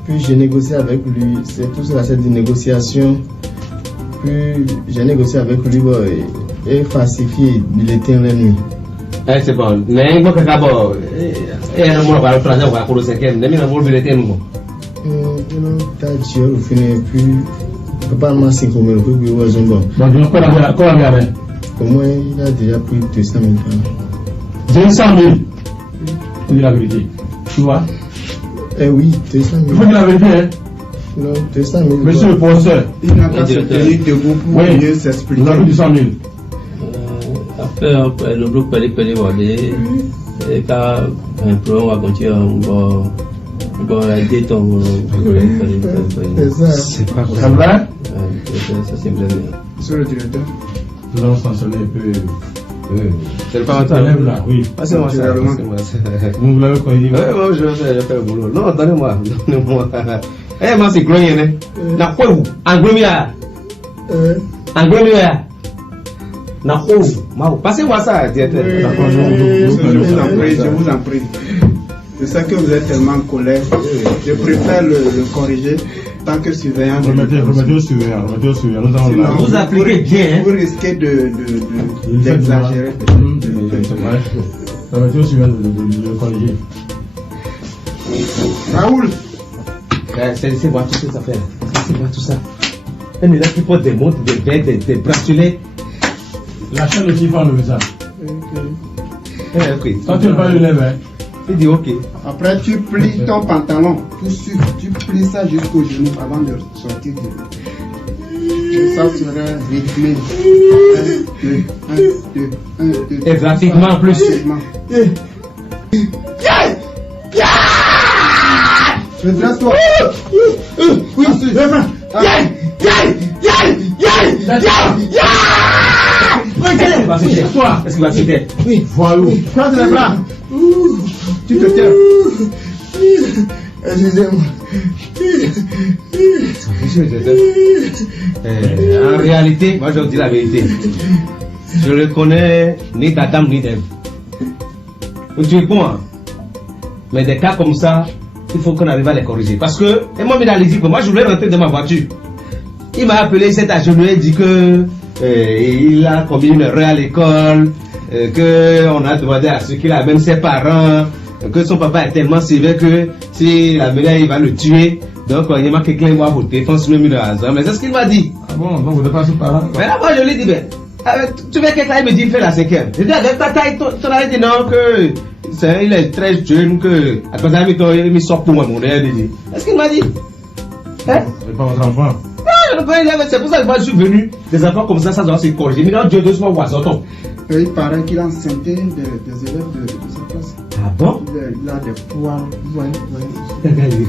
Puis j'ai négocié avec lui. C'est tout ça, c'est des négociations. Puis j'ai négocié avec lui et falsifié le bulletin la nuit. Eh, c'est bon. Mais il faut que d'abord, on va le troisième, on va le cinquième. Mais il faut le bulletin, nous. T'as dit au final, puis papa m'a 5 000 euros, puis ouais, j'en bon. Donc, comment il y avait? Comment il a déjà pris 200 000 francs? 200 000. Pour dire la vérité. Tu vois? Eh oui, 200 000. Il faut dire la vérité, hein? Non, 200 000. Monsieur le professeur. Il n'a pas se tenir debout pour mieux s'expliquer. Vous avez 200 000. Après, nous voulons parler, Et quand un problème va continuer, on va aider ton. C'est pas vrai. Ça c'est bien. Monsieur le directeur. Nous allons sanctionner un peu. C'est le parental. Là, oui. Passez-moi ça. Vous l'avez corrigé. Ouais, moi je vais faire le boulot. Non, donnez-moi. Eh, moi c'est glorieux, hein. Na quoi vous? En glorieux. En glorieux. Na quoi vous? Passez-moi ça, directeur. Je vous en prie. Je sais que vous êtes tellement en colère. Je préfère le corriger tant que surveillant. Remettez au surveillant. Vous appliquez bien. Vous risquez d'exagérer. Remettez au surveillant de le corriger. Raoul! C'est voir tout cette affaire. C'est voir tout ça. Un élève qui porte des montres, des verres, des bracelets. La chaîne aussi, il faut enlever ça. Ok. Quand tu ne pas l'élève, hein. Il dit ok. Après, tu plies ton pantalon. Tu plies ça jusqu'au genou avant de sortir. Ça serait rythmé. 1, 2, 1, 2. Et graphiquement en plus. Redresse-toi. Oui, Est-ce qu'il va se taire? Oui, voyou. Croise les bras. Tu te tiens. Excusez-moi. En réalité, moi je vous dis la vérité. Je ne connais ni d'Adam ni d'Ève. Tu es bon, hein? Mais des cas comme ça, il faut qu'on arrive à les corriger. Parce que, et moi, moi je voulais rentrer dans ma voiture. Il m'a appelé, il s'est agenouillé, il dit que il a commis une erreur à l'école, qu'on a demandé à ce qu'il amène ses parents, que son papa est tellement sévère que si la mêlée il va le tuer. Donc il m'a quelqu'un qui va vous défendre sur le milieu de hasard. Mais c'est ce qu'il m'a dit. Ah bon, donc vous n'êtes pas ses parents? Mais là, moi je lui ai dit, ben, tu veux quelqu'un, il me dit, il fait la 5e. Je dis, avec ta taille, ton avait dit non, que il est très jeune, que à cause il me sort pour moi, mon rêve. Est-ce qu'il m'a dit? Hein? C'est pas votre enfant. C'est pour ça que moi je suis venu. Des enfants comme ça doit se corriger. Mais non, Dieu doucement oiseau. Il paraît qu'il a enceinté des élèves de sa classe. Ah bon? Il a des poils.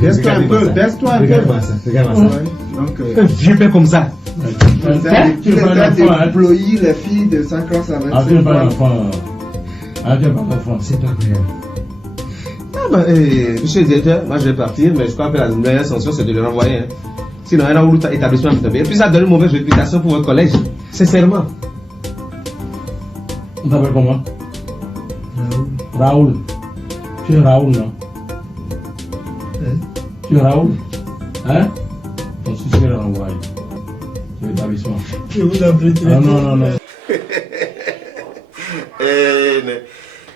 Baisse-toi un peu, baisse-toi un peu. Regarde-moi ça, regarde-moi ça. Donc, un vieux père comme ça. Il est en train d'employer les filles de sa classe avec Ah, tu ses n'es pas poils. l'enfant. Ah, tu n'es pas l'enfant. C'est pas grave. Ah bah, monsieur le directeur, moi je vais partir, mais je crois que la meilleure sanction c'est de le renvoyer. Hein. Sinon, il y a un établissement qui tombe. Et puis ça donne une mauvaise réputation pour votre collège. Sincèrement. On t'appelle comment? Raoul. Tu es Raoul, non? Tu es Raoul? Hein? Ton succès est renvoyé. Tu es établissement. Je vous en prie. Non.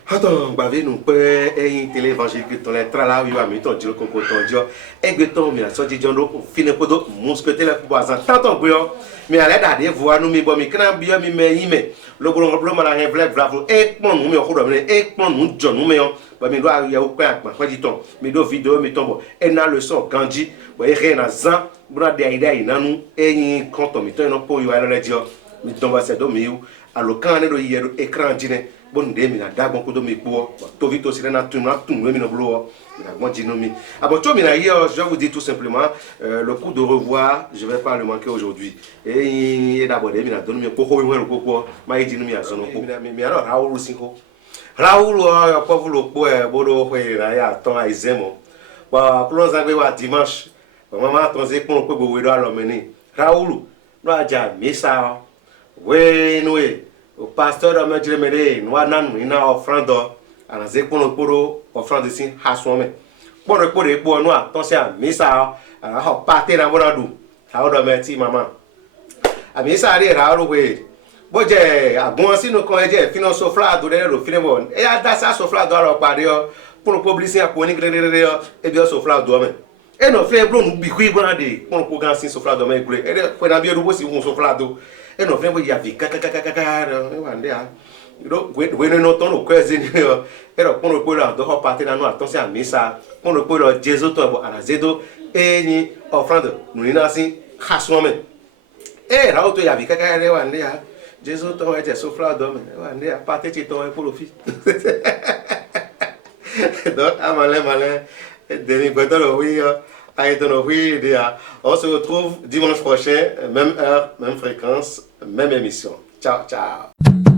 Attends, bavé nous peut et télé évangélique ton les trala yo ami ton dio koko ton dio e gbeton mi aso di jondo fine podo musquete le boisan tanton boyo mi ale dade voa nous mi bo mi kana bio mi me yime lo bolo mara hen vle bravo e pon nous mi o kodo mi e pon nous jon nous mi yo ba mi do a ya o pa pa di ton mi do vidéo mi tombo e na le son kanji bo e re na zan bra de ida ina nu e yin konto mi ton no po yo ale le dio mi tomba se do mi alo kan ne do yero écran dine bon demi na dagon ko do mi po to vito sire na tun mi no blo na bon dinomi aboto mi na hier je vous dis tout simplement le coup de revoir je vais pas le manquer aujourd'hui et d'abord demi na don mi ko ko wen ko ko ma yi dinu mi azono ko mi alors Raoul sinko Raoul o ko vulo po e bodo ho na ya ton aizemo ba close agbe wa dimanche mama tonze ko ko go we do alomeni Raoul no aja misa we noe o pasteur da medre mere no ananu ina offrande ana ze kono poro offrande sin hasome poro poro epo no atonse a misa ana ho pate na moradu ha do meti mama a misa ri ra ro we boje agbon sinu kan eje fino soflado de ro fine bon e ya da sa soflado ro pare o poro publicity apo ni grere e bi soflado me e no fe bro nu bi ku igba de poro ko gan sin soflado me gure e de fe na bi erubo si hun soflado e no fe bo ya vi kaka e wa nde a we no ton o kwezi ni o e ro poro po la do ho pate na no atonse a misa poro po lo jesu to bo ara zedo e ni offrande nu ni na sin hasome e ra o to ya vi kaka e wa nde a jesu to e je soflado me e wa nde a pate ti to e poro fi Donc, à malin, Denis Breton, oui, on se retrouve dimanche prochain, même heure, même fréquence, même émission. Ciao, ciao.